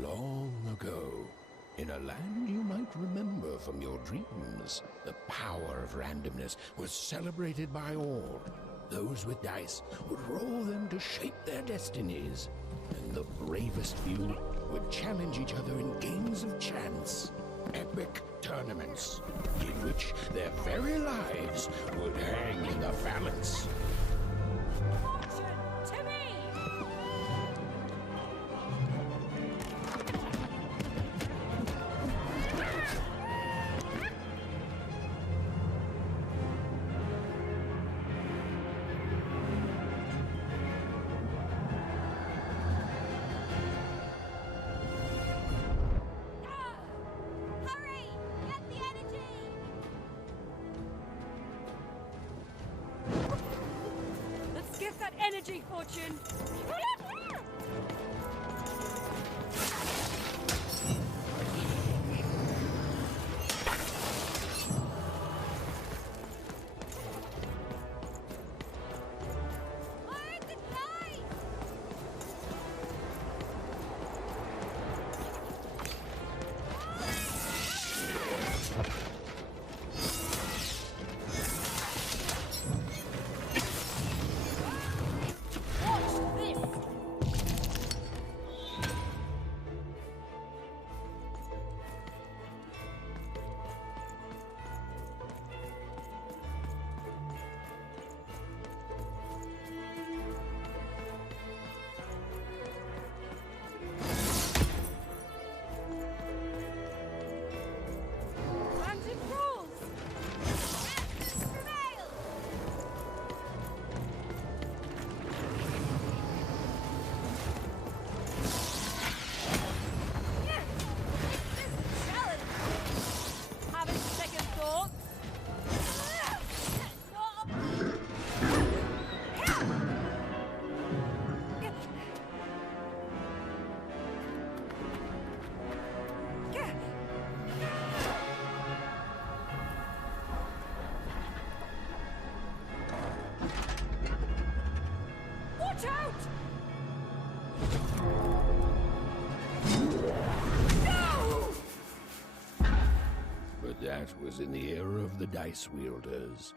Long ago, in a land you might remember from your dreams, the power of randomness was celebrated by all. Those with dice would roll them to shape their destinies, and the bravest few would challenge each other in games of chance. Epic tournaments, in which their very lives would hang in the balance. Fortune to me! Hurry! Get the energy! Let's get that energy, Fortune! Where's the knife? Watch this! Random rules! Prevail! Challenge! Having second thoughts? Watch out! No! But that was in the era of the dice wielders.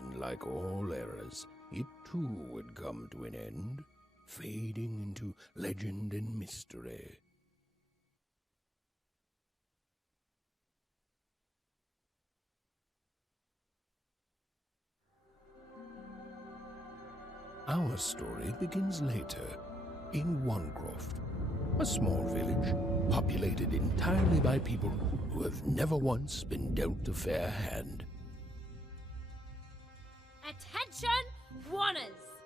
And like all eras, it too would come to an end, fading into legend and mystery. Our story begins later, in Wanecroft, a small village populated entirely by people who have never once been dealt a fair hand. Attention, Wanners!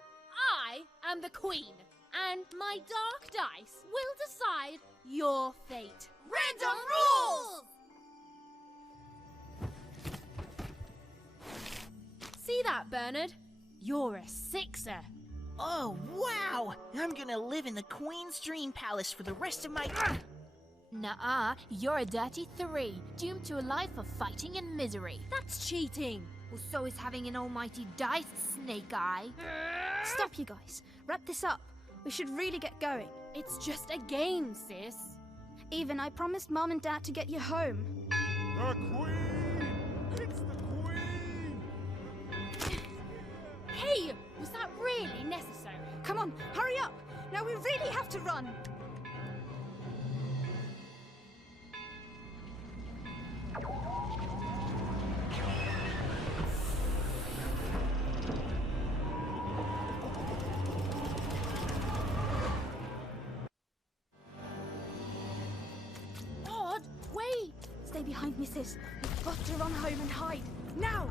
I am the Queen, and my dark dice will decide your fate. Random rules! See that, Bernard? You're a sixer. Oh, wow! I'm gonna live in the Queen's Dream Palace for the rest of my... Nuh-uh, you're a dirty 3, doomed to a life of fighting and misery. That's cheating. Well, so is having an almighty dice, Snake Eye. Stop, you guys. Wrap this up. We should really get going. It's just a game, sis. Even I promised Mom and Dad to get you home. The Queen! It's the Queen! Hey, was that really necessary? Come on, hurry up! Now we really have to run! Odd, wait. Stay behind me, sis. We've got to run home and hide. Now!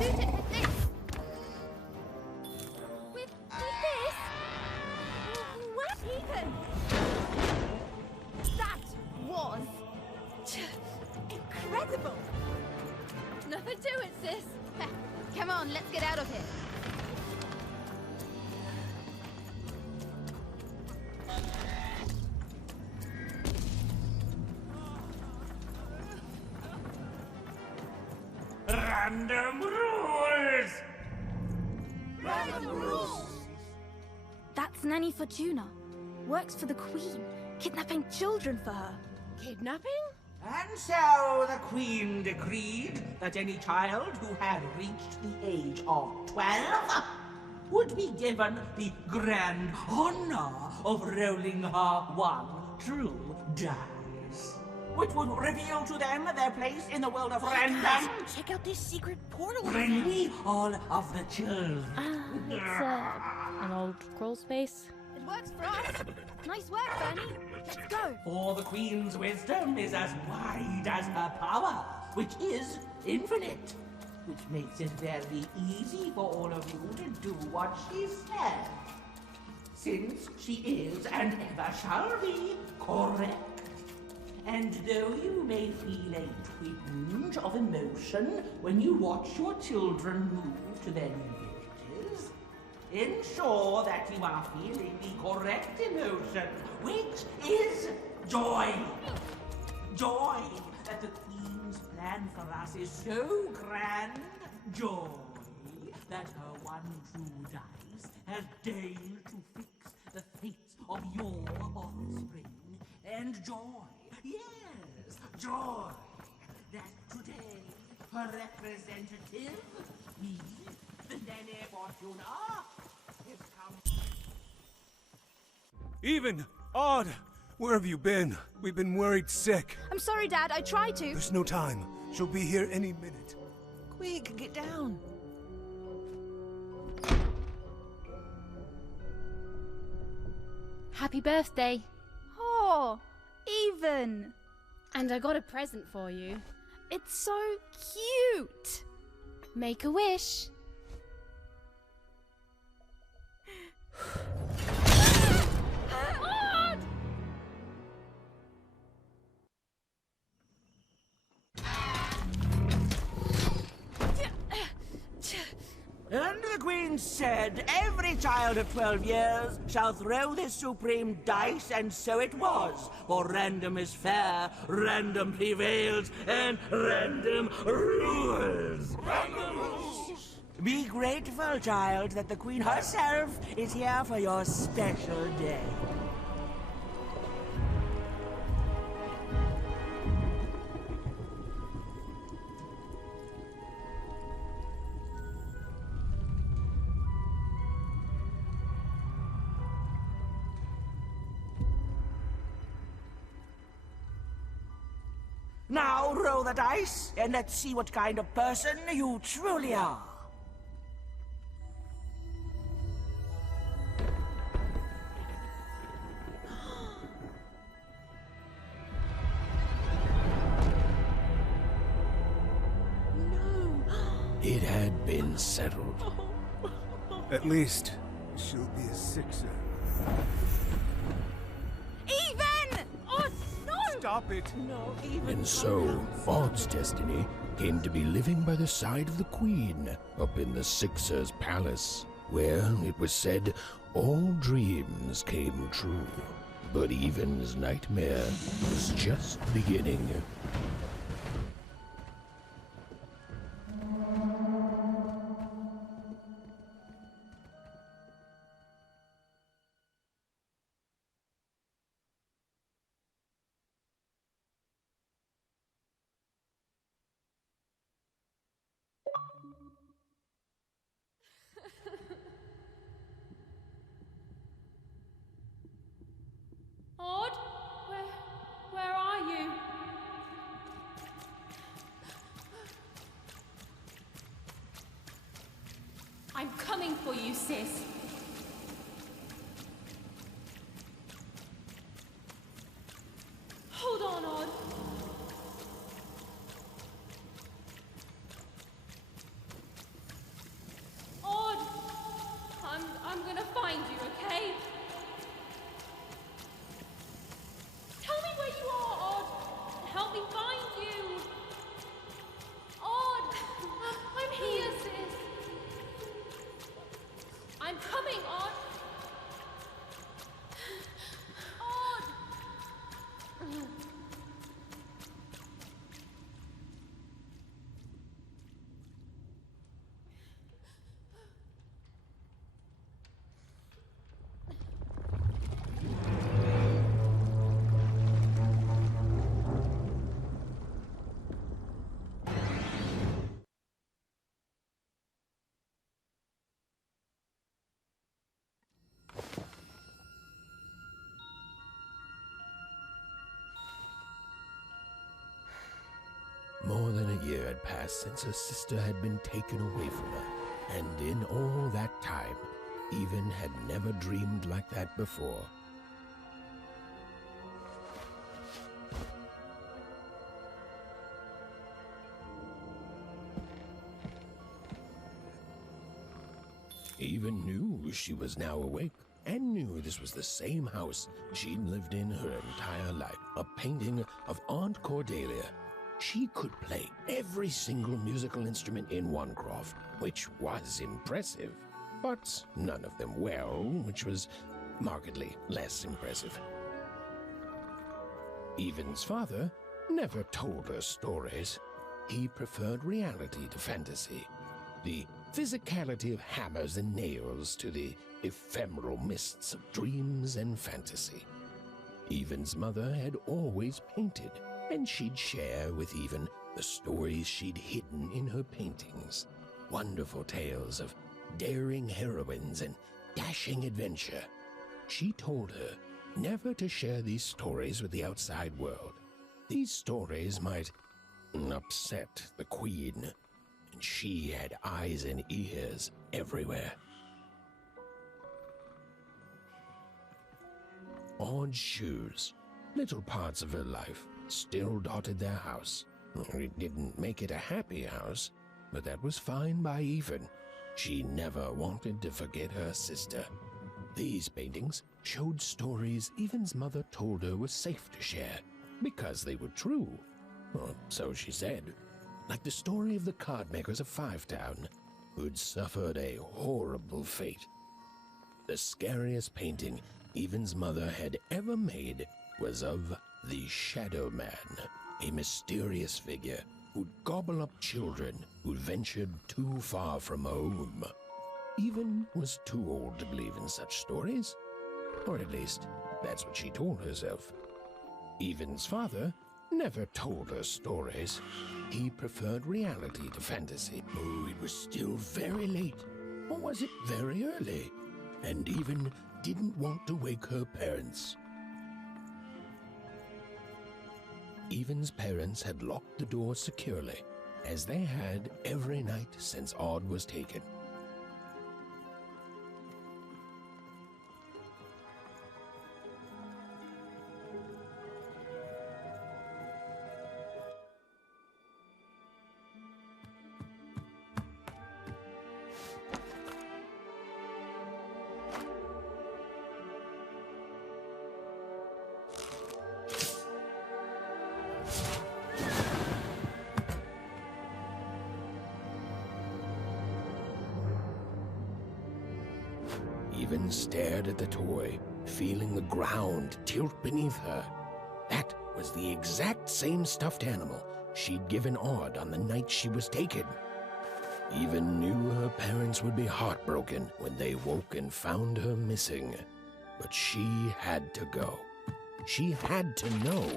Shoot sis. Come on, let's get out of here. Random rules! Random rules! That's Nanny Fortuna. Works for the Queen, kidnapping children for her. Kidnapping? And so the Queen decreed that any child who had reached the age of 12 would be given the grand honor of rolling her one true dice, which would reveal to them their place in the world of random. Check out this secret portal. Bring me all of the children. It's an old crawl space. It works for us. Nice work, Bernie. Let's go. For the Queen's wisdom is as wide as her power, which is infinite, which makes it very easy for all of you to do what she said, since she is and ever shall be correct. And though you may feel a twinge of emotion when you watch your children move to their new villages, ensure that you are feeling the correct emotion, which is joy. Joy that the Queen's plan for us is so grand. Joy that her one true dice has deigned to fix the fates of your offspring. And joy, yes, joy that today her representative, me, the Nanny Fortuna, has come. Even! Odd! Where have you been? We've been worried sick. I'm sorry, Dad. I tried to. There's no time. She'll be here any minute. Quick, get down. Happy birthday. Oh, Even. And I got a present for you. It's so cute. Make a wish. And the Queen said, every child of 12 years shall throw this supreme dice, and so it was. For random is fair, random prevails, and random rules. Random rules! Be grateful, child, that the Queen herself is here for your special day. Now roll the dice, and let's see what kind of person you truly are. It had been settled. At least, she'll be a sixer. Even! Oh, no! Stop it! And so, Odd's destiny came to be living by the side of the Queen up in the Sixer's palace, where, it was said, all dreams came true. But Even's nightmare was just beginning. Odd? Where are you? I'm coming for you, sis. Hold on, Odd. Odd! I'm gonna find you, okay? Tell me where you are, Odd! Help me find you! Odd! More than a year had passed since her sister had been taken away from her, and in all that time, Even had never dreamed like that before. Even knew she was now awake, and knew this was the same house she'd lived in her entire life. A painting of Aunt Cordelia. She could play every single musical instrument in Wanecroft, which was impressive, but none of them well, which was markedly less impressive. Even's father never told her stories. He preferred reality to fantasy, the physicality of hammers and nails to the ephemeral mists of dreams and fantasy. Even's mother had always painted, and she'd share with Even the stories she'd hidden in her paintings. Wonderful tales of daring heroines and dashing adventure. She told her never to share these stories with the outside world. These stories might upset the Queen, and she had eyes and ears everywhere. Odd shoes, little parts of her life, still dotted their house. It didn't make it a happy house, but that was fine by Even. She never wanted to forget her sister. These paintings showed stories Even's mother told her were safe to share, because they were true. Or so she said. Like the story of the cardmakers of Five Town, who'd suffered a horrible fate. The scariest painting Even's mother had ever made was of the Shadow Man, a mysterious figure who'd gobble up children who'd ventured too far from home. Even was too old to believe in such stories, or at least that's what she told herself. Even's father never told her stories. He preferred reality to fantasy. Oh, it was still very late, or was it very early? And Even didn't want to wake her parents. Even's parents had locked the door securely, as they had every night since Odd was taken. Even stared at the toy, feeling the ground tilt beneath her. That was the exact same stuffed animal she'd given Odd on the night she was taken. Even knew her parents would be heartbroken when they woke and found her missing. But she had to go. She had to know.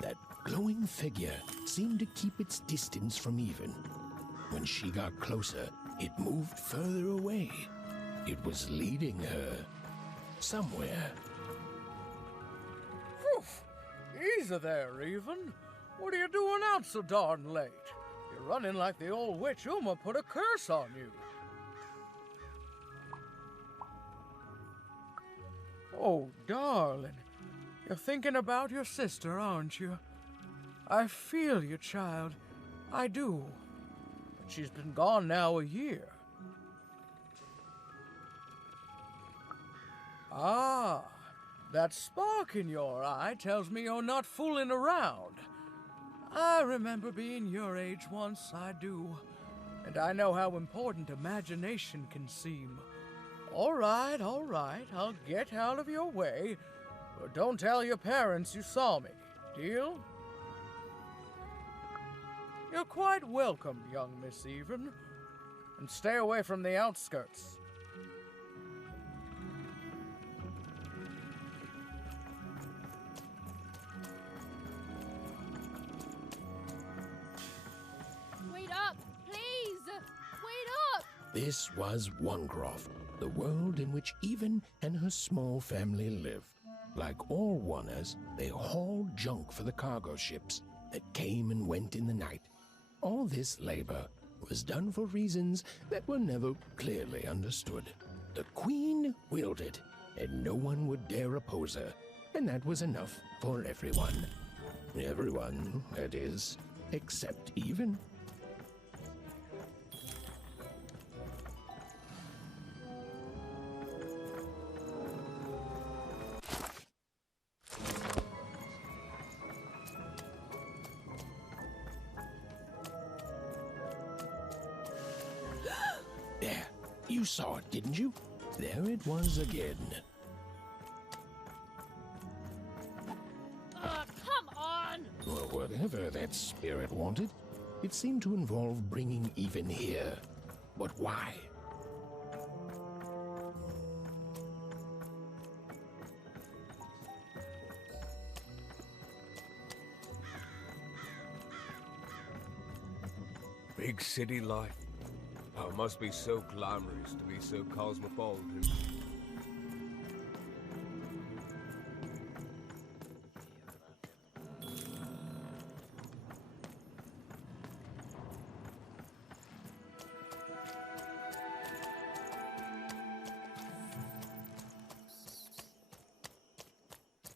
That glowing figure seemed to keep its distance from Even. When she got closer, it moved further away. It was leading her somewhere. Oof! Easy there, Even. What are you doing out so darn late? You're running like the old witch Uma put a curse on you. Oh, darling. You're thinking about your sister, aren't you? I feel you, child. I do. But she's been gone now a year. Ah, that spark in your eye tells me you're not fooling around. I remember being your age once, I do. And I know how important imagination can seem. All right, I'll get out of your way. But don't tell your parents you saw me. Deal? You're quite welcome, young Miss Even. And stay away from the outskirts. Wait up, please! This was Onecroft, the world in which Even and her small family lived. Like all Oners, they hauled junk for the cargo ships that came and went in the night. All this labor was done for reasons that were never clearly understood. The Queen willed it, and no one would dare oppose her, and that was enough for everyone. Everyone, that is, except Even. There, you saw it, didn't you? There it was again. Come on! Well, whatever that spirit wanted, it seemed to involve bringing Even here. But why? Big city life. Oh, it must be so glamorous to be so cosmopolitan.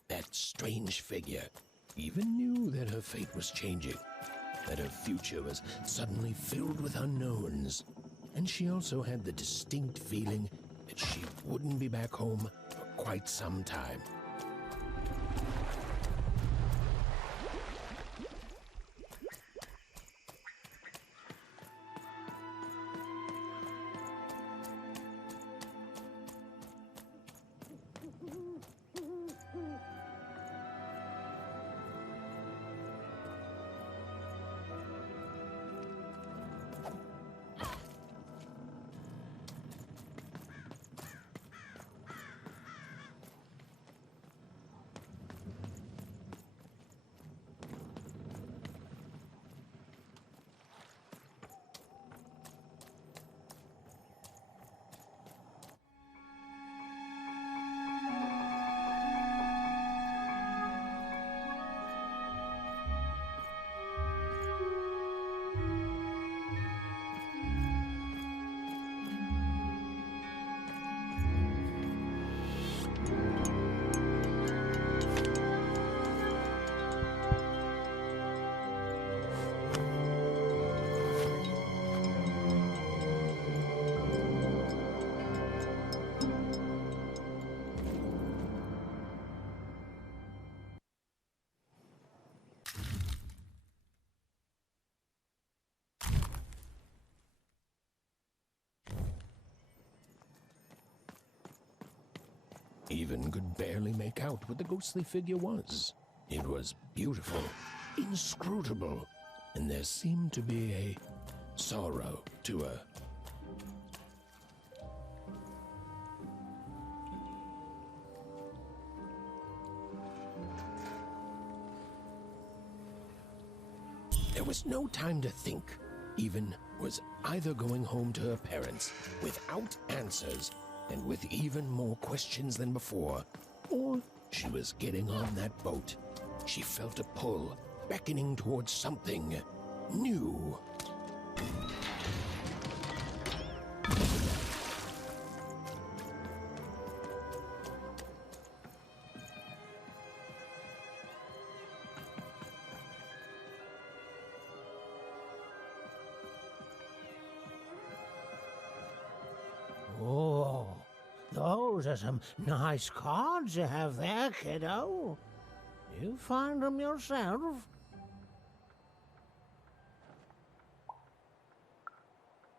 That strange figure even knew that her fate was changing, that her future was suddenly filled with unknowns. And she also had the distinct feeling that she wouldn't be back home for quite some time. Even could barely make out what the ghostly figure was. It was beautiful, inscrutable, and there seemed to be a sorrow to her. There was no time to think. Even was either going home to her parents without answers and with even more questions than before, or she was getting on that boat. She felt a pull, beckoning towards something new. Oh, those are some nice cards you have there, kiddo. You find them yourself?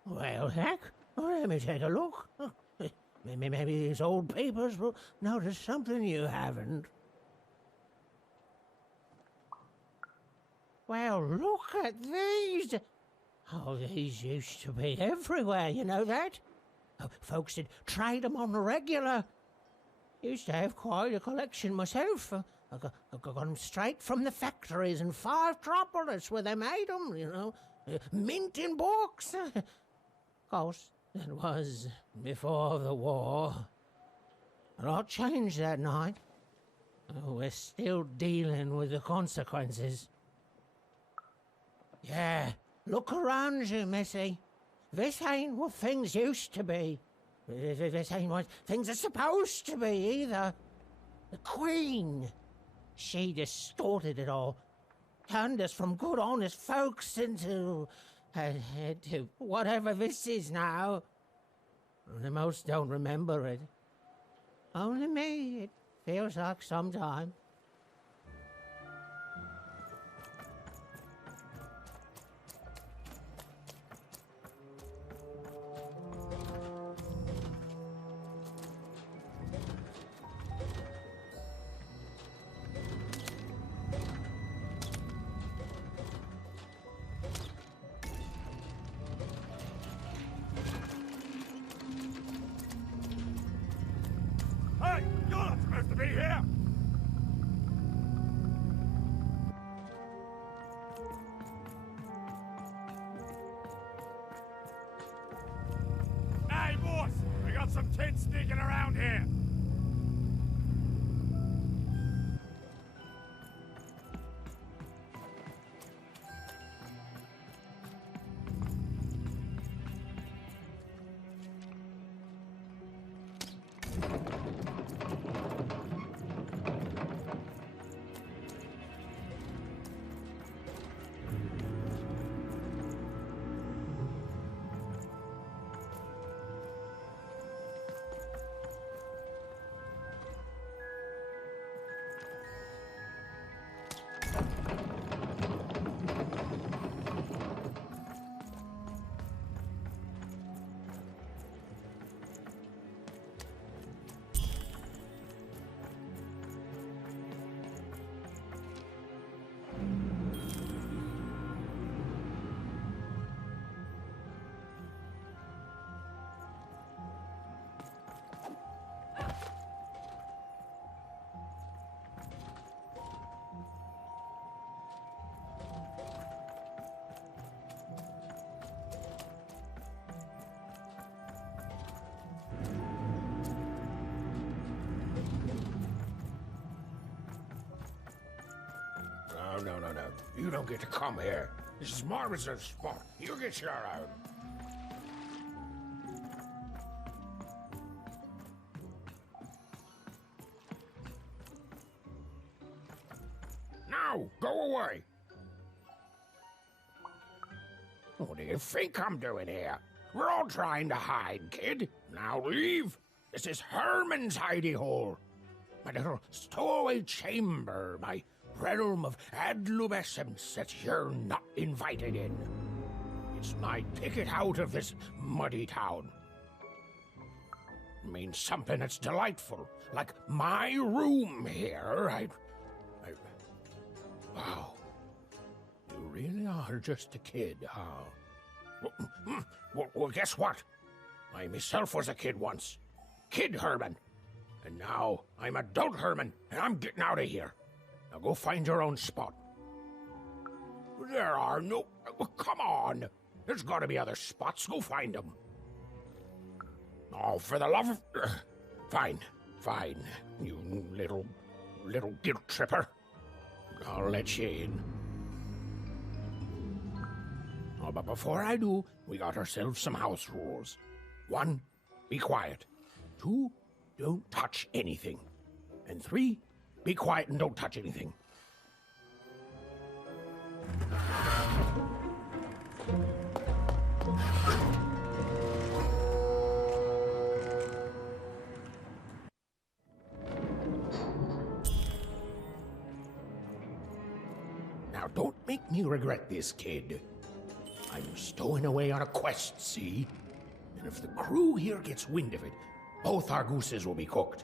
Well, heck, let me take a look. Maybe these old papers will notice something you haven't. Well, look at these. Oh, these used to be everywhere, you know that? Folks did trade them on the regular. Used to have quite a collection myself. I got them straight from the factories in Five Tropolis where they made them, you know. Mint in books. Of course, than was before the war. A lot changed that night. We're still dealing with the consequences. Yeah, look around you, Missy. This ain't what things used to be. This ain't what things are supposed to be, either. The Queen, she distorted it all. Turned us from good, honest folks into whatever this is now. The most don't remember it. Only me, it feels like sometime. Hey, you're not supposed to be here! Hey, boss! We got some kids sneaking around here! No. You don't get to come here. This is my reserved spot. You get your own. Now, go away. What do you think I'm doing here? We're all trying to hide, kid. Now leave. This is Herman's hidey hole. My little stowaway chamber, my realm of adlubescence that you're not invited in. It's my ticket out of this muddy town. It means something that's delightful, like my room here. Wow. You really are just a kid, huh? Well, guess what? I myself was a kid once. Kid Herman. And now I'm adult Herman, and I'm getting out of here. Now go find your own spot. There are no... Come on! There's gotta be other spots. Go find them. Oh, for the love of... Fine. You little guilt tripper. I'll let you in. Oh, but before I do, we got ourselves some house rules. 1, be quiet. 2, don't touch anything. And 3, be quiet and don't touch anything. Now don't make me regret this, kid. I'm stowing away on a quest, see? And if the crew here gets wind of it, both our gooses will be cooked.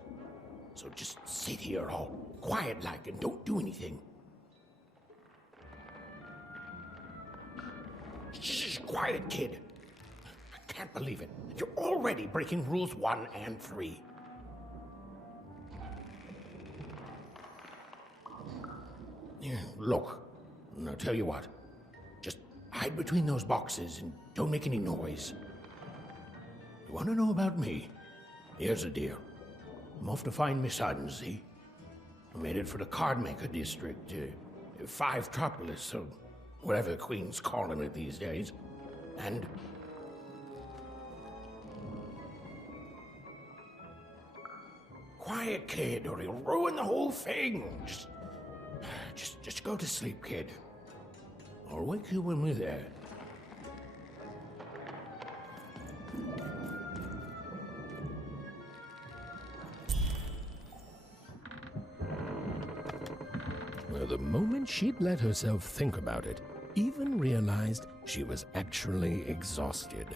So just sit here all quiet-like and don't do anything. Shh, quiet, kid. I can't believe it. You're already breaking rules 1 and 3. Yeah, look, I'll tell you what. Just hide between those boxes and don't make any noise. You want to know about me? Here's the deal. I'm off to find my son, see? I made it for the Cardmaker district, Five-Tropolis, or whatever the Queen's calling it these days. And... Quiet, kid, or you'll ruin the whole thing. Just go to sleep, kid. I'll wake you when we're there. Well, the moment she'd let herself think about it, Even realized she was actually exhausted.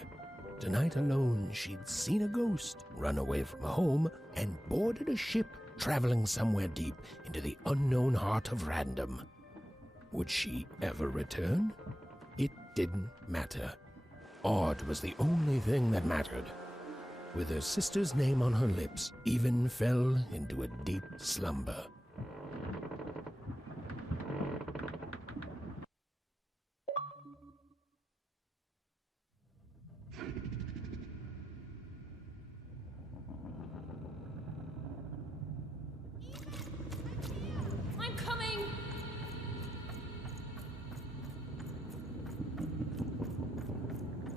Tonight alone, she'd seen a ghost, run away from home, and boarded a ship traveling somewhere deep into the unknown heart of Random. Would she ever return? It didn't matter. Odd was the only thing that mattered. With her sister's name on her lips, Even fell into a deep slumber. I'm coming!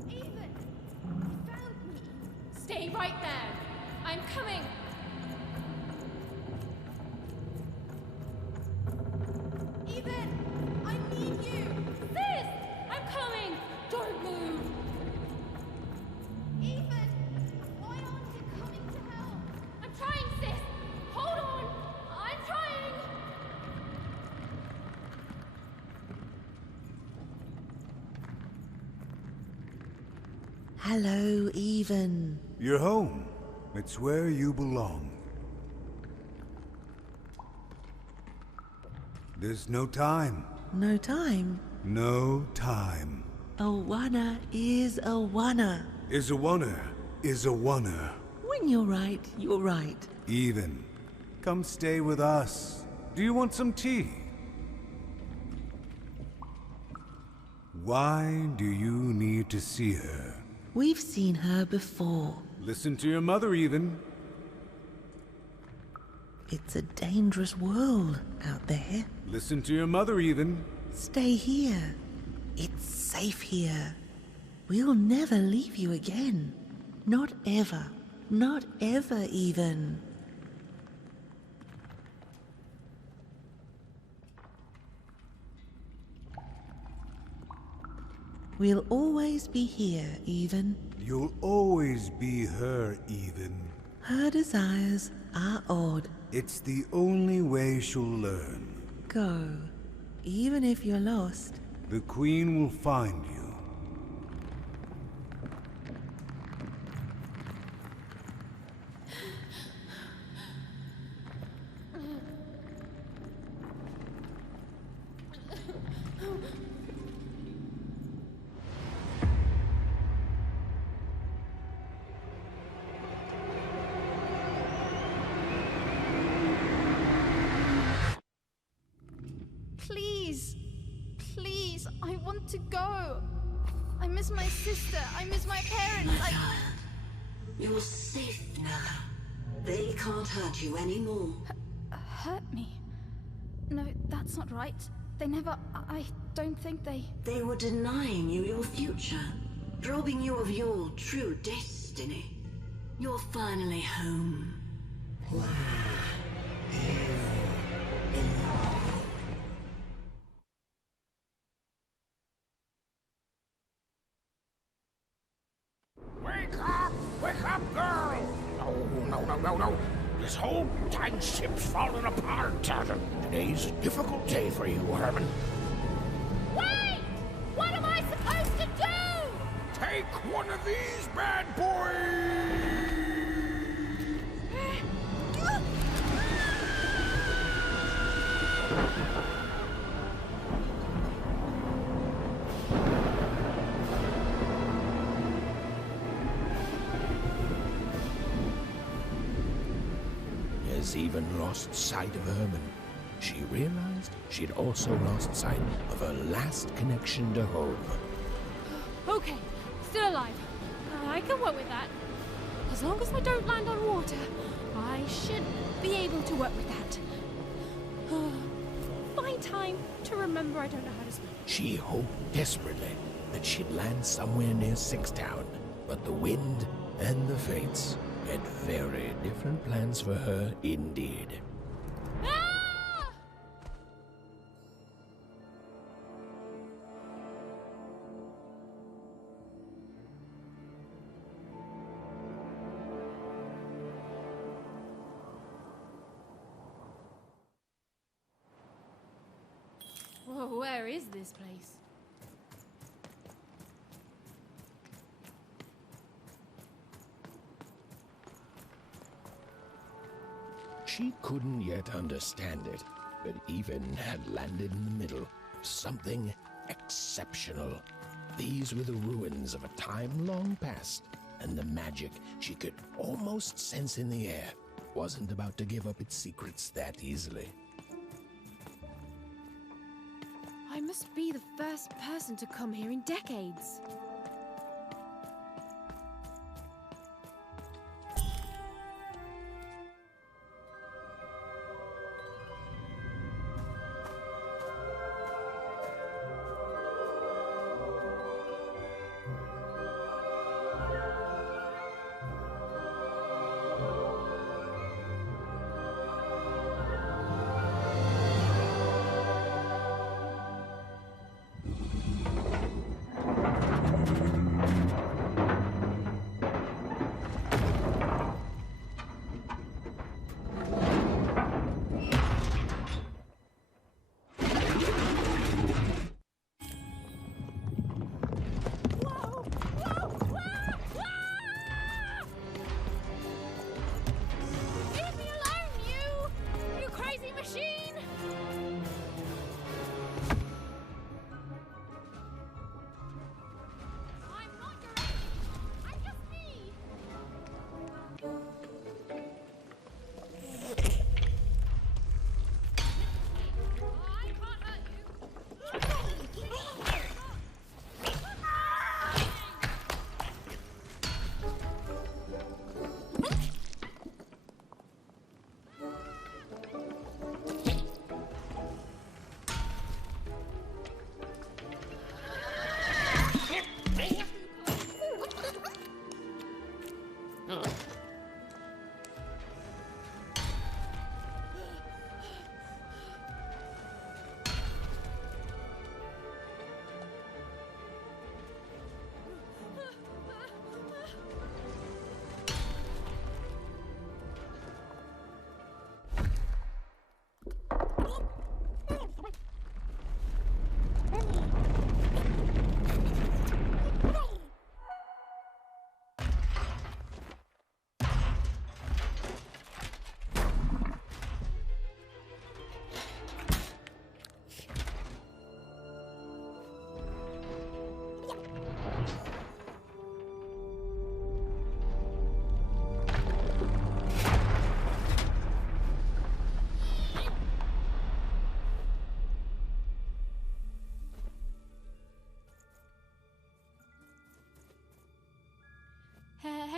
Even! You found me! Stay right there! I'm coming! Even! I need you! Sis! I'm coming! Don't move! Even! Why aren't you coming to help? I'm trying, sis! Hold on! I'm trying! Hello, Even. You're home. It's where you belong. There's no time. No time? No time. Awana is Awana. Is a oneer. Is a oneer. When you're right, you're right. Even. Come stay with us. Do you want some tea? Why do you need to see her? We've seen her before. Listen to your mother, Even. It's a dangerous world out there. Listen to your mother, Even. Stay here. It's safe here. We'll never leave you again. Not ever. Not ever, Even. We'll always be here, Even. You'll always be her, Even. Her desires are odd. It's the only way she'll learn. Go. Even if you're lost. The Queen will find you. Please. Please, I want to go. I miss my sister. I miss my parents. You're safe now. They can't hurt you anymore. Hurt me? No, that's not right. They never... I don't think they... They were denying you your future, robbing you of your true destiny. You're finally home. Wake up, girl! No. This whole dang ship's falling apart. Today's a difficult day for you, Herman. Wait! What am I supposed to do? Take one of these bad boys! As Even lost sight of Herman, she realized she'd also lost sight of her last connection to home. Okay, still alive. I can work with that. As long as I don't land on water, I should be able to work with that. Find time to remember I don't know how to swim. She hoped desperately that she'd land somewhere near Sixtown, but the wind and the fates had very different plans for her indeed. Ah! Whoa, where is this place? She couldn't yet understand it, but even had landed in the middle of something exceptional. These were the ruins of a time long past, and the magic she could almost sense in the air wasn't about to give up its secrets that easily. I must be the first person to come here in decades.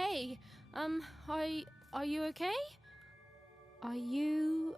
Hey, are you okay? Are you,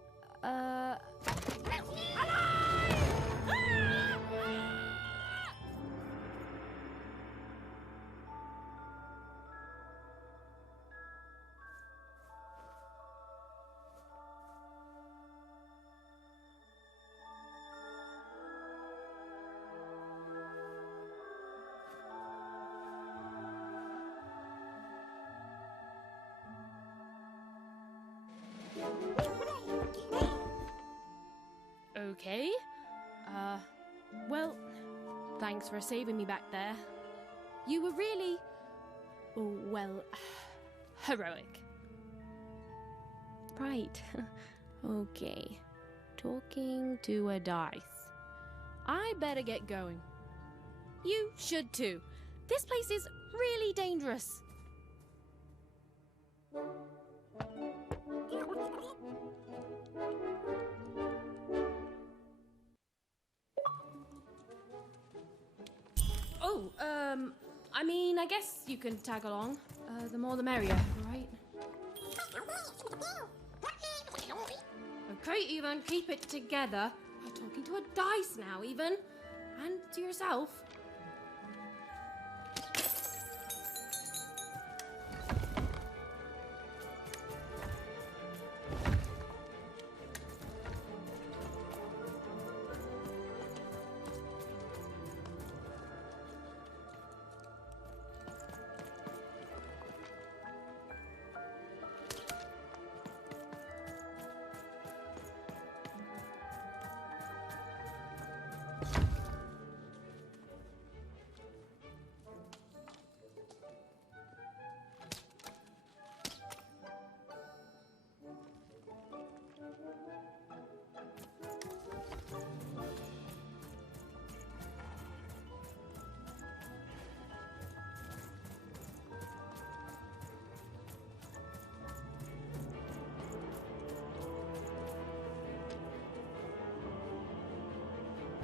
okay? Well, thanks for saving me back there. You were really, well, heroic. Right. Okay. Talking to a dice. I better get going. You should too. This place is really dangerous. Oh, I mean, I guess you can tag along. The more the merrier, right? Okay, Even, keep it together. You're talking to a dice now, Even. And to yourself.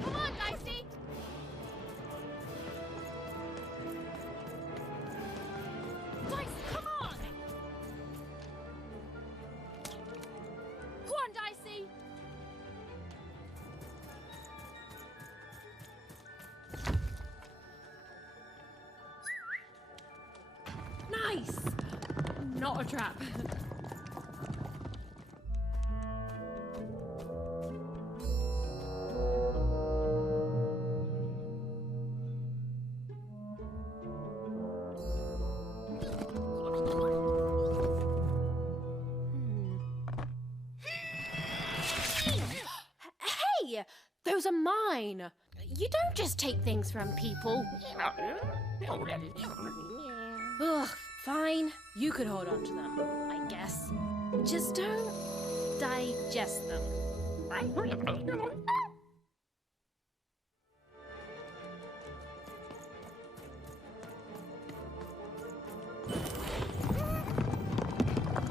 Come on, Dicey! Dice, come on! Go on, Dicey! Nice! Not a trap. Hey! Those are mine! You don't just take things from people. Ugh, fine. You could hold on to them, I guess. Just don't digest them.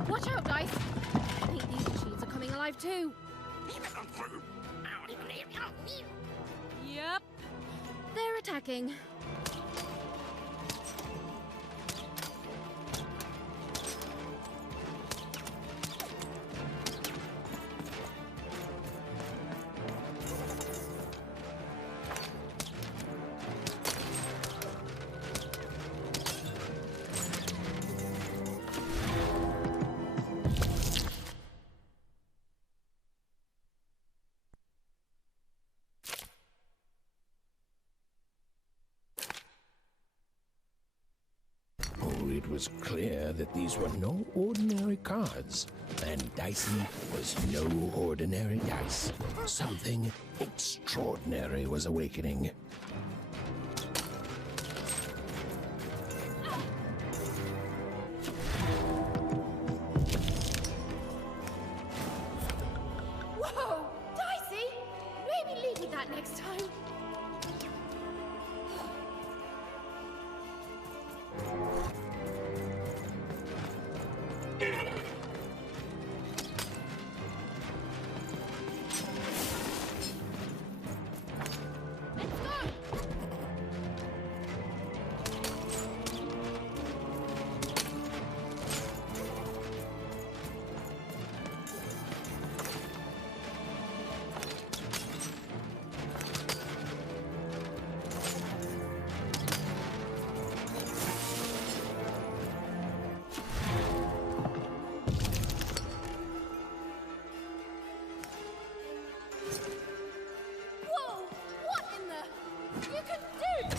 Watch out, Dice! I think these machines are coming alive too. Yep. They're attacking. It was clear that these were no ordinary cards, and Dicey was no ordinary dice. Something extraordinary was awakening. Whoa! Dicey! Maybe leave with that next time. Whoa! What in the... You can do...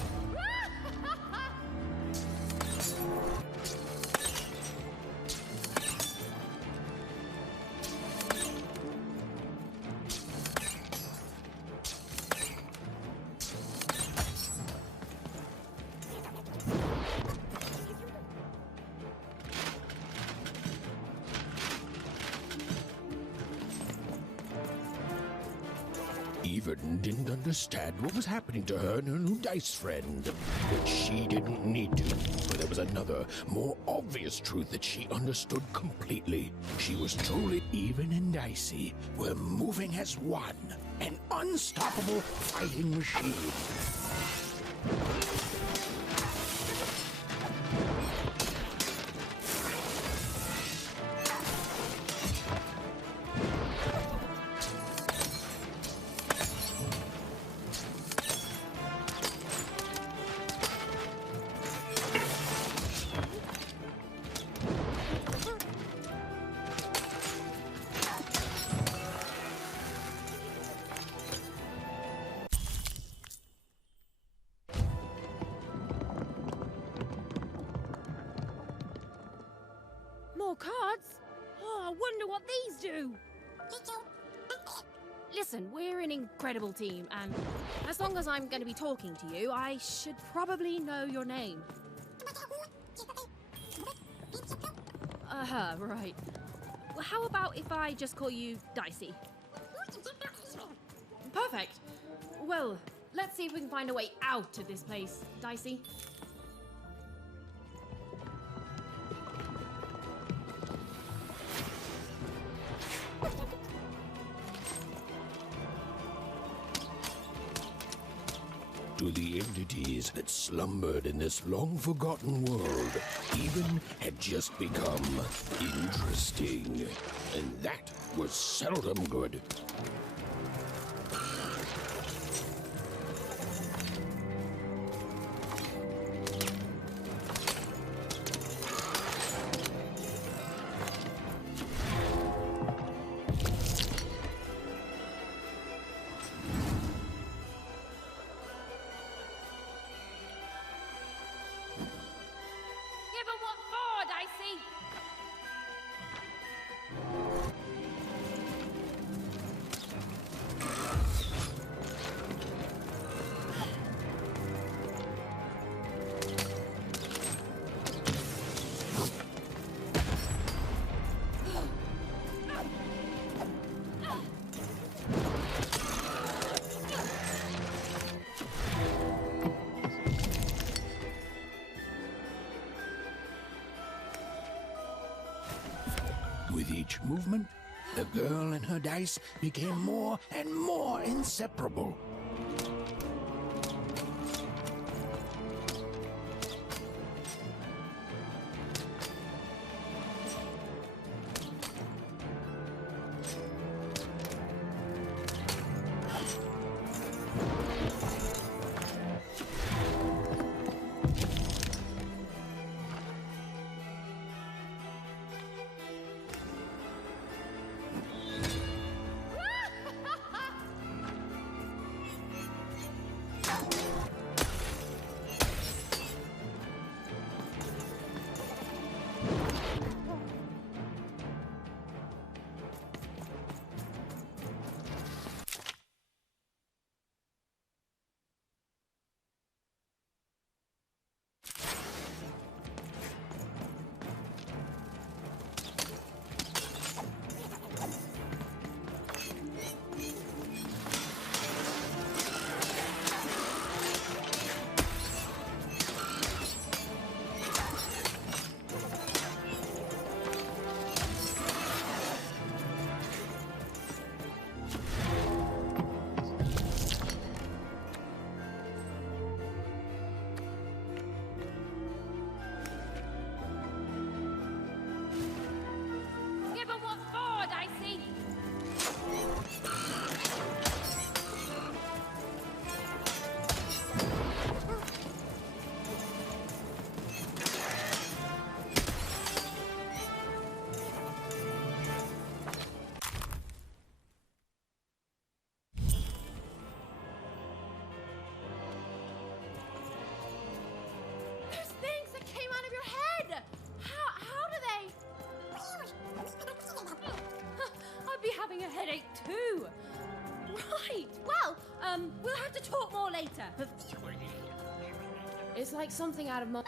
Even didn't understand what was happening to her and her new dice friend. But she didn't need to, for there was another, more obvious truth that she understood completely. She was truly Even and Dicey were moving as one, an unstoppable fighting machine. More cards? Oh, I wonder what these do. Listen, we're an incredible team, and as long as I'm going to be talking to you, I should probably know your name. Right. Well, how about if I just call you Dicey? Perfect. Well, let's see if we can find a way out of this place, Dicey. To the entities that slumbered in this long-forgotten world, even had just become interesting. And that was seldom good. Give 'em what for, Dicey? With each movement, the girl and her dice became more and more inseparable. Give 'em what for, Dicey? There's things that came out of your head! How do they? I'd be having a headache too. Right. Well, we'll have to talk more later. It's like something out of my...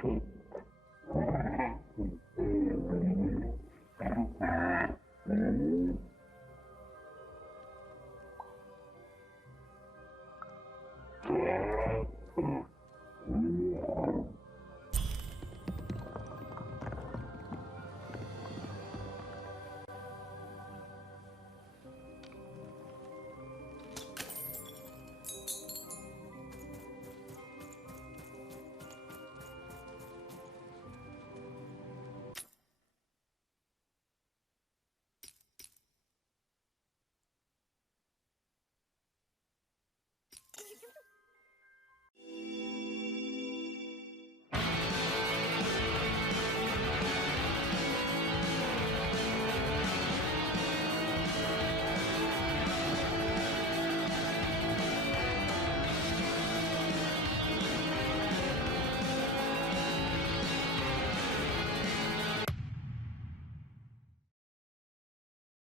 Cool.